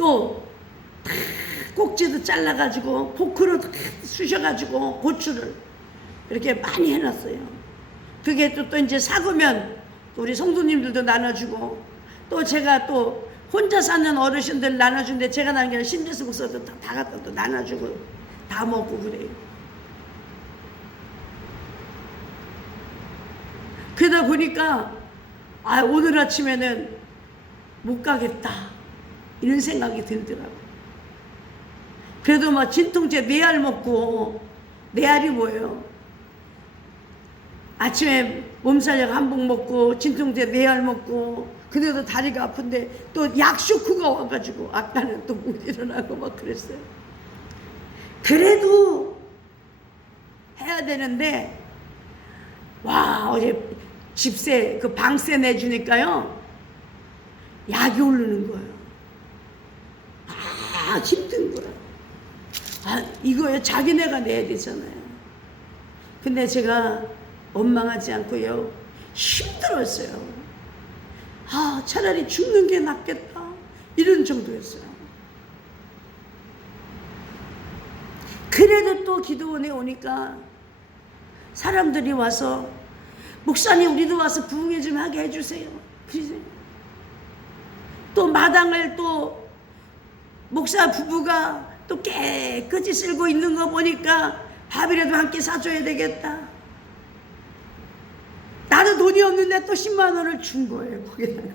또 꼭지도 잘라가지고 포크로 쑤셔가지고 고추를 이렇게 많이 해놨어요. 그게 또 이제 사구면 우리 성도님들도 나눠주고, 또 제가 또 혼자 사는 어르신들 나눠주는데, 제가 나는 게 아니라 신재수 목사도 다 갖다 또 나눠주고 다 먹고 그래요. 그러다 보니까 오늘 아침에는 못 가겠다 이런 생각이 들더라고요. 그래도 막 진통제 4알 먹고, 4알이 뭐예요? 아침에 몸살약 한 봉 먹고 진통제 4알 먹고, 그래도 다리가 아픈데 또 약쇼크가 와가지고 아까는 또 못 일어나고 막 그랬어요. 그래도 해야 되는데, 와, 어제 집세 그 방세 내주니까요 약이 오르는 거예요. 힘든 거야. 이거에 자기네가 내야 되잖아요. 근데 제가 원망하지 않고요, 힘들었어요. 차라리 죽는 게 낫겠다 이런 정도였어요. 그래도 또 기도원에 오니까 사람들이 와서, 목사님 우리도 와서 부흥회 좀 하게 해주세요. 또 마당을 또 목사 부부가 또 깨끗이 쓸고 있는 거 보니까 밥이라도 한 끼 사줘야 되겠다. 나는 돈이 없는데 또 10만 원을 준 거예요, 거기다가.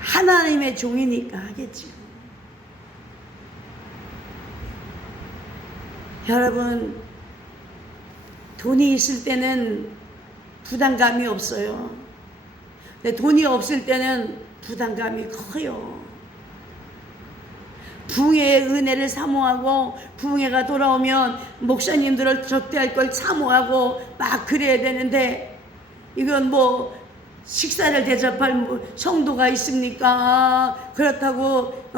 하나님의 종이니까 하겠죠. 여러분, 돈이 있을 때는 부담감이 없어요. 근데 돈이 없을 때는 부담감이 커요. 부흥회의 은혜를 사모하고, 부흥회가 돌아오면 목사님들을 접대할 걸 사모하고 막 그래야 되는데, 이건 뭐 식사를 대접할 성도가 있습니까? 그렇다고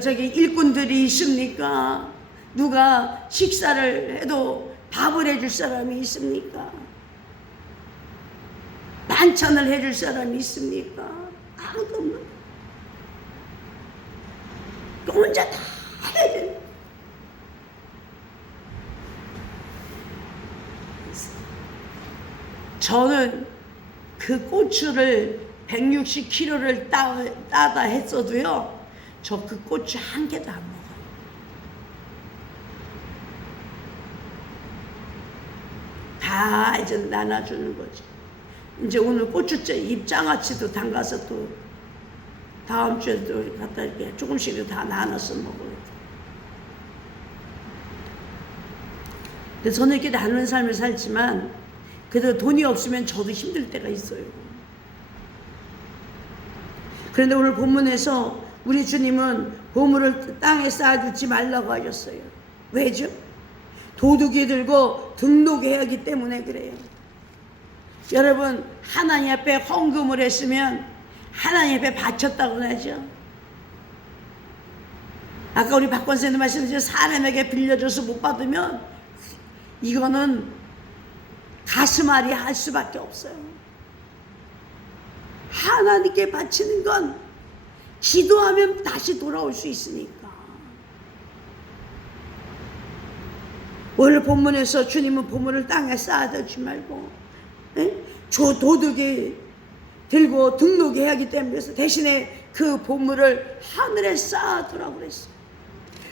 저기 일꾼들이 있습니까? 누가 식사를 해도 밥을 해줄 사람이 있습니까? 반찬을 해줄 사람이 있습니까? 아무도 없는. 혼자 다 해야 돼. 저는 그 고추를 160kg를 따다 했어도요, 저 그 고추 한 개도 안 먹어요. 다 이제 나눠주는 거지. 이제 오늘 고추째 잎장아찌도 담가서 또 다음 주에도 갖다 이렇게 조금씩 다 나눠서 먹어요. 근데 저는 이렇게 나누는 삶을 살지만, 그래도 돈이 없으면 저도 힘들 때가 있어요. 그런데 오늘 본문에서 우리 주님은 보물을 땅에 쌓아두지 말라고 하셨어요. 왜죠? 도둑이 들고 등록해야 하기 때문에 그래요. 여러분, 하나님 앞에 헌금을 했으면 하나님 앞에 바쳤다고 하죠. 아까 우리 박 권사님 말씀하신 사람에게 빌려줘서 못 받으면 이거는 가슴앓이 할 수밖에 없어요. 하나님께 바치는 건 기도하면 다시 돌아올 수 있으니까. 오늘 본문에서 주님은 보물을 땅에 쌓아두지 말고, 저 도둑이 들고 등록해야 하기 때문에, 그래서 대신에 그 보물을 하늘에 쌓아두라고 그랬어요.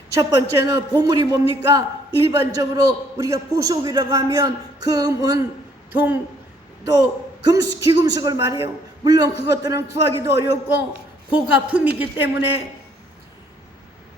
첫 번째는 보물이 뭡니까? 일반적으로 우리가 보석이라고 하면 금, 은, 동, 또 귀금속을 말해요. 물론 그것들은 구하기도 어렵고 고가품이기 때문에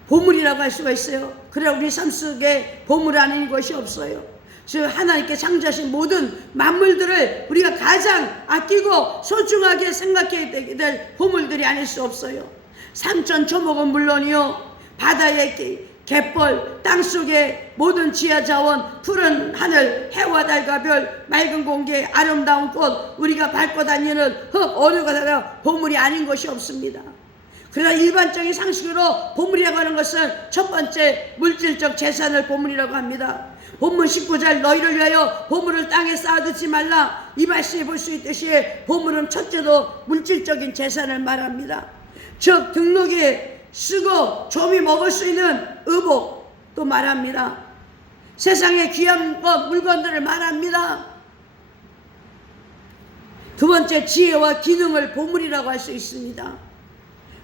보물이라고 할 수가 있어요. 그래 우리 삶 속에 보물 아닌 것이 없어요. 그래서 하나님께 창조하신 모든 만물들을 우리가 가장 아끼고 소중하게 생각해야 될 보물들이 아닐 수 없어요. 산천 초목은 물론이요, 바다의 갯벌, 땅속의 모든 지하자원, 푸른 하늘, 해와 달과 별, 맑은 공기, 아름다운 꽃, 우리가 밟고 다니는 흙, 어느 것하나 보물이 아닌 것이 없습니다. 그러나 일반적인 상식으로 보물이라고 하는 것은 첫 번째 물질적 재산을 보물이라고 합니다. 본문 19절 너희를 위하여 보물을 땅에 쌓아두지 말라. 이 말씀에 볼 수 있듯이 보물은 첫째도 물질적인 재산을 말합니다. 즉 등록에 쓰고 좀이 먹을 수 있는 의복도 말합니다. 세상의 귀한 것 물건들을 말합니다. 두 번째 지혜와 기능을 보물이라고 할 수 있습니다.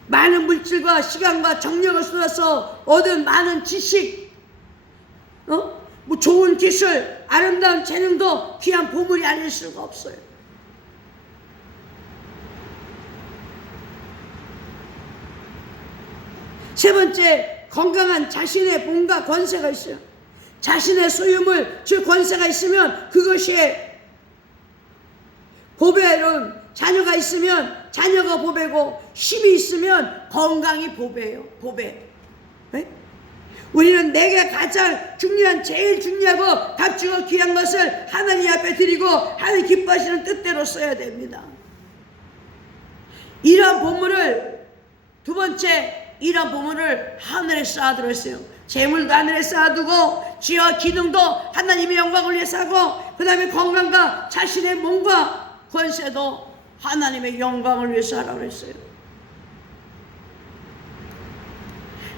많은 물질과 시간과 정력을 쏟아서 얻은 많은 지식, 뭐 좋은 기술, 아름다운 재능도 귀한 보물이 아닐 수가 없어요. 세 번째, 건강한 자신의 몸과 권세가 있어요. 자신의 소유물, 즉 권세가 있으면 그것이 보배로운, 자녀가 있으면 자녀가 보배고, 힘이 있으면 건강이 보배예요. 보배. 네? 우리는 내게 가장 중요한, 제일 중요하고 값지고 귀한 것을 하나님 앞에 드리고 하나님 기뻐하시는 뜻대로 써야 됩니다. 이러한 보물을, 두 번째, 이러한 보물을 하늘에 쌓아들었어요. 재물도 하늘에 쌓아두고 지혜와 기능도 하나님의 영광을 위해서 하고, 그 다음에 건강과 자신의 몸과 권세도 하나님의 영광을 위해서 하라고 했어요.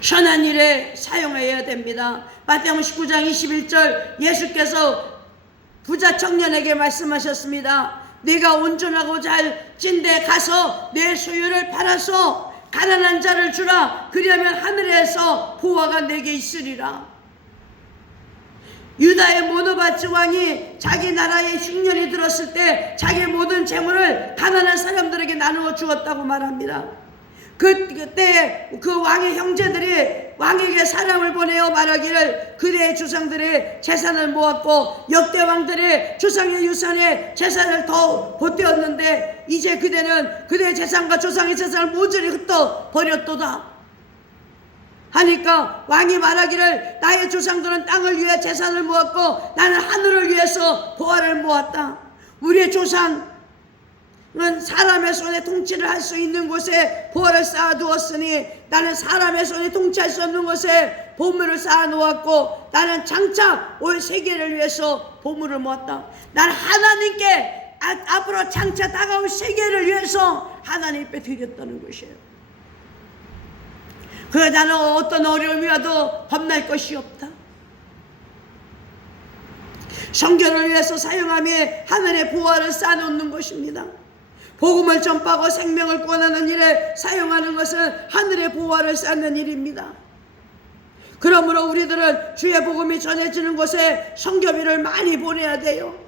선한 일에 사용해야 됩니다. 마태복음 19장 21절 예수께서 부자 청년에게 말씀하셨습니다. 네가 온전하고 잘 찐데 가서 내 소유를 팔아서 가난한 자를 주라. 그러면 하늘에서 보화가 내게 있으리라. 유다의 모노바츠 왕이 자기 나라에 흉년이 들었을 때 자기 모든 재물을 가난한 사람들에게 나누어 주었다고 말합니다. 그때 그 왕의 형제들이 왕에게 사람을 보내어 말하기를 그대의 조상들의 재산을 모았고 역대 왕들의 조상의 유산에 재산을 더 보태었는데 이제 그대는 그대의 재산과 조상의 재산을 모조리 흩어 버렸도다 하니까 왕이 말하기를 나의 조상들은 땅을 위해 재산을 모았고 나는 하늘을 위해서 보화를 모았다. 우리의 조상은 사람의 손에 통치를 할 수 있는 곳에 보화를 쌓아두었으니 나는 사람의 손에 통치할 수 없는 곳에 보물을 쌓아놓았고 나는 장차 올 세계를 위해서 보물을 모았다. 나는 하나님께 앞으로 장차 다가올 세계를 위해서 하나님 앞에 드렸다는 것이에요. 그래 나는 어떤 어려움이 와도 겁날 것이 없다. 성결을 위해서 사용하며 하늘의 보화를 쌓아놓는 것입니다. 복음을 전파하고 생명을 구원하는 일에 사용하는 것은 하늘의 보화를 쌓는 일입니다. 그러므로 우리들은 주의 복음이 전해지는 곳에 선교비를 많이 보내야 돼요.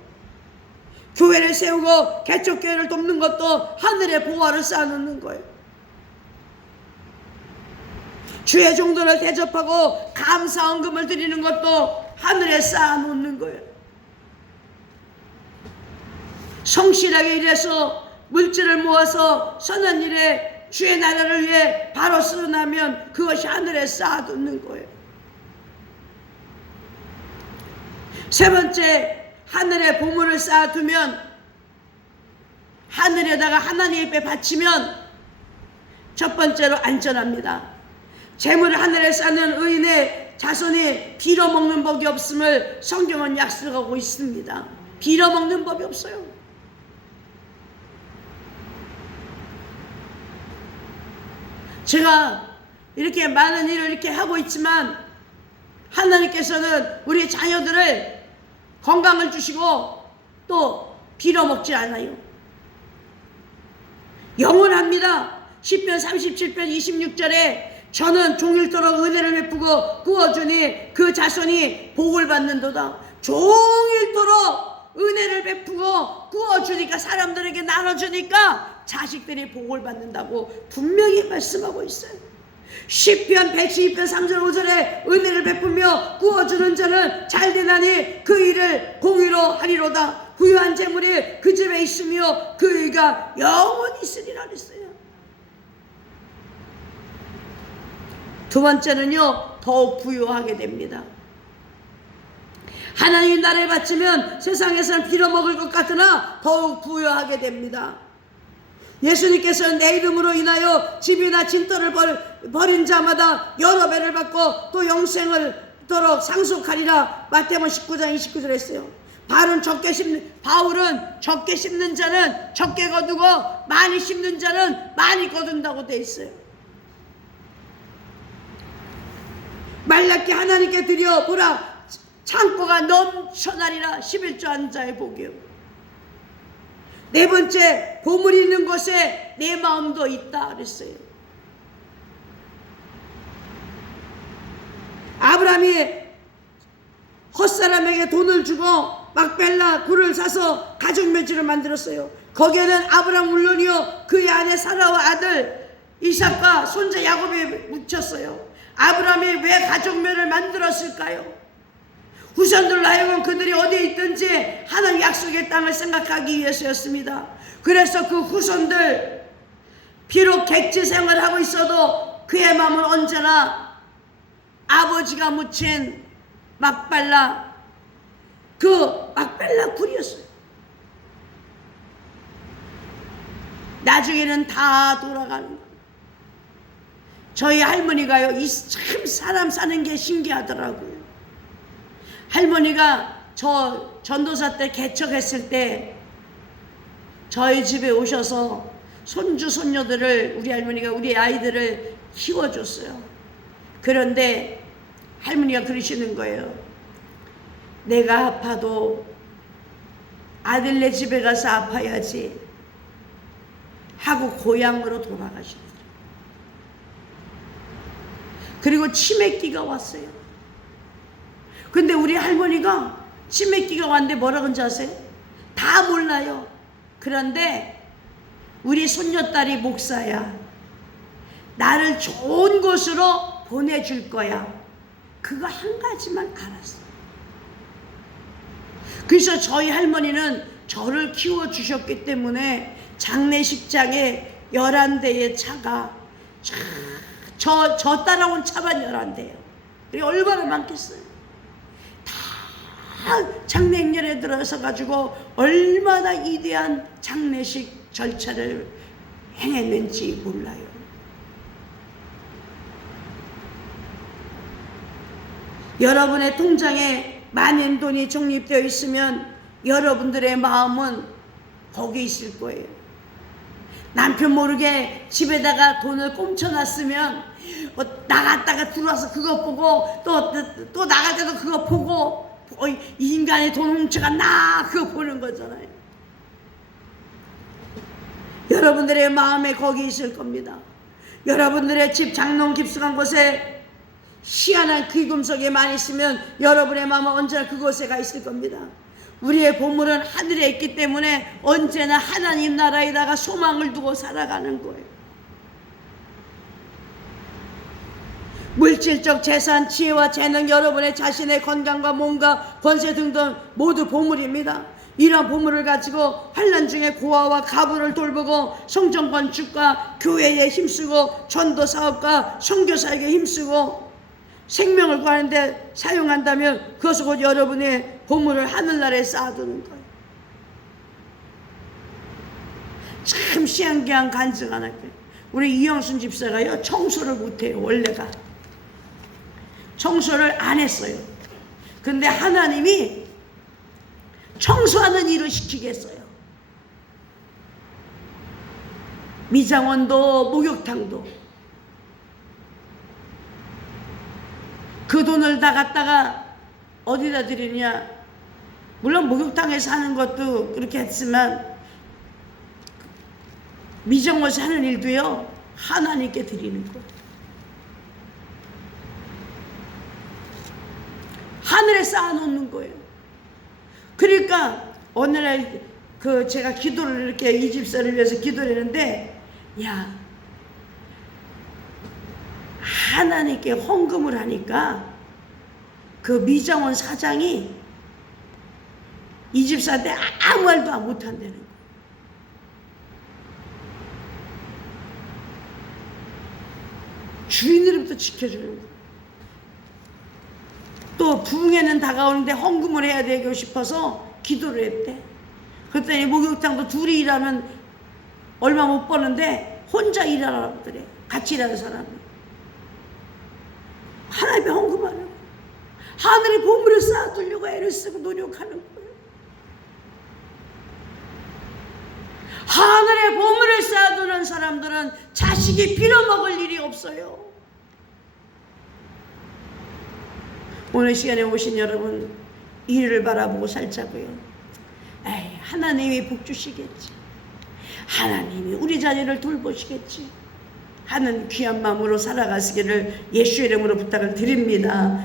교회를 세우고 개척교회를 돕는 것도 하늘의 보화를 쌓아놓는 거예요. 주의 종들을 대접하고 감사 헌금을 드리는 것도 하늘에 쌓아놓는 거예요. 성실하게 일해서 물질을 모아서 선한 일에 주의 나라를 위해 바로 쓰나면 그것이 하늘에 쌓아두는 거예요. 세 번째, 하늘에 보물을 쌓아두면, 하늘에다가 하나님 앞에 바치면 첫 번째로 안전합니다. 재물을 하늘에 쌓는 의인의 자손이 빌어먹는 법이 없음을 성경은 약속하고 있습니다. 빌어먹는 법이 없어요. 제가 이렇게 많은 일을 이렇게 하고 있지만 하나님께서는 우리 자녀들을 건강을 주시고 또 빌어먹지 않아요. 영원합니다. 시편 37편 26절에 저는 종일토록 은혜를 베푸고 구워주니 그 자손이 복을 받는도다. 종일토록 은혜를 베푸고 구워주니까, 사람들에게 나눠주니까 자식들이 복을 받는다고 분명히 말씀하고 있어요. 시편 112편 3절 5절에 은혜를 베푸며 구워주는 자는 잘되나니 그 일을 공의로 하리로다. 부유한 재물이 그 집에 있으며 그 의가 영원히 있으리라 그랬어요. 두 번째는요, 더욱 부유하게 됩니다. 하나님 나라에 바치면 세상에서는 빌어먹을 것 같으나 더욱 부유하게 됩니다. 예수님께서는 내 이름으로 인하여 집이나 진터를 버린 자마다 여러 배를 받고 또 영생을 많도록 상속하리라. 마태복음 19장 29절 했어요. 바울은 적게 심는 자는 적게 거두고 많이 심는 자는 많이 거둔다고 돼 있어요. 말라기 하나님께 드려 보라 창고가 넘쳐나리라. 11조 한 자의 복이요. 네 번째, 보물이 있는 곳에 내 마음도 있다 그랬어요. 아브라함이 헛사람에게 돈을 주고 막벨라 굴을 사서 가죽묘지를 만들었어요. 거기에는 아브라함 물론이요 그의 아내 사라와 아들 이삭과 손자 야곱이 묻혔어요. 아브라함이 왜 가죽묘를 만들었을까요? 후손들로 하여금 그들이 어디에 있든지 하나님 약속의 땅을 생각하기 위해서였습니다. 그래서 그 후손들 비록 객지 생활을 하고 있어도 그의 마음은 언제나 아버지가 묻힌 막발라 굴이었어요. 나중에는 다 돌아가는 거예요. 저희 할머니가요, 참 사람 사는 게 신기하더라고요. 할머니가 저 전도사 때 개척했을 때 저희 집에 오셔서 손주 손녀들을 우리 할머니가 우리 아이들을 키워줬어요. 그런데 할머니가 그러시는 거예요. 내가 아파도 아들네 집에 가서 아파야지 하고 고향으로 돌아가시더라고요. 그리고 치매기가 왔어요. 근데 우리 할머니가 치매기가 왔는데 뭐라 그런지 아세요? 다 몰라요. 그런데 우리 손녀딸이 목사야. 나를 좋은 곳으로 보내줄 거야. 그거 한 가지만 알았어요. 그래서 저희 할머니는 저를 키워주셨기 때문에 장례식장에 11대의 차가 저 따라온 차만 11대예요. 얼마나 많겠어요. 다 장례행렬에 들어서 가지고 얼마나 이대한 장례식 절차를 행했는지 몰라요. 여러분의 통장에 많은 돈이 적립되어 있으면 여러분들의 마음은 거기 있을 거예요. 남편 모르게 집에다가 돈을 꽁쳐놨으면 나갔다가 들어와서 그거 보고 또 나갈 때도 그거 보고 이 인간의 돈 훔쳐갔나 그거 보는 거잖아요. 여러분들의 마음에 거기 있을 겁니다. 여러분들의 집 장롱 깊숙한 곳에 희한한 귀금속이 많이 있으면 여러분의 마음은 언제나 그곳에 가 있을 겁니다. 우리의 보물은 하늘에 있기 때문에 언제나 하나님 나라에다가 소망을 두고 살아가는 거예요. 물질적 재산, 지혜와 재능, 여러분의 자신의 건강과 몸과 권세 등등 모두 보물입니다. 이러한 보물을 가지고 환난 중에 고아와 가부를 돌보고 성전 건축과 교회에 힘쓰고 전도 사업과 선교사에게 힘쓰고 생명을 구하는데 사용한다면 그것은 곧 여러분의 보물을 하늘나라에 쌓아두는 거예요. 참 신기한 간증 하나 할게요. 우리 이영순 집사가요 청소를 못해요. 원래가 청소를 안 했어요. 근데 하나님이 청소하는 일을 시키겠어요. 미장원도 목욕탕도 그 돈을 다 갖다가 어디다 드리냐. 물론 목욕탕에서 하는 것도 그렇게 했지만 미정원에서 하는 일도요 하나님께 드리는 거예요. 하늘에 쌓아놓는 거예요. 그러니까 어느 날 제가 기도를 이렇게 이 집사를 위해서 기도를 했는데 야 하나님께 헌금을 하니까 그 미정원 사장이 이 집사한테 아무 말도 못한다는 거예요. 주인으로부터 지켜주는 거예요. 또 부흥회는 다가오는데 헌금을 해야 되고 싶어서 기도를 했대. 그랬더니 목욕탕도 둘이 일하면 얼마 못 버는데 혼자 일하라고 그래. 같이 일하는 사람이. 하나님의 헌금하라고. 하늘의 보물을 쌓아두려고 애를 쓰고 노력하는 거예요. 하늘의 보물을 쌓아두는 사람들은 자식이 빌어먹을 일이 없어요. 오늘 시간에 오신 여러분, 이를 바라보고 살자고요. 에이, 하나님이 복 주시겠지. 하나님이 우리 자녀를 돌보시겠지 하는 귀한 마음으로 살아가시기를 예수의 이름으로 부탁을 드립니다.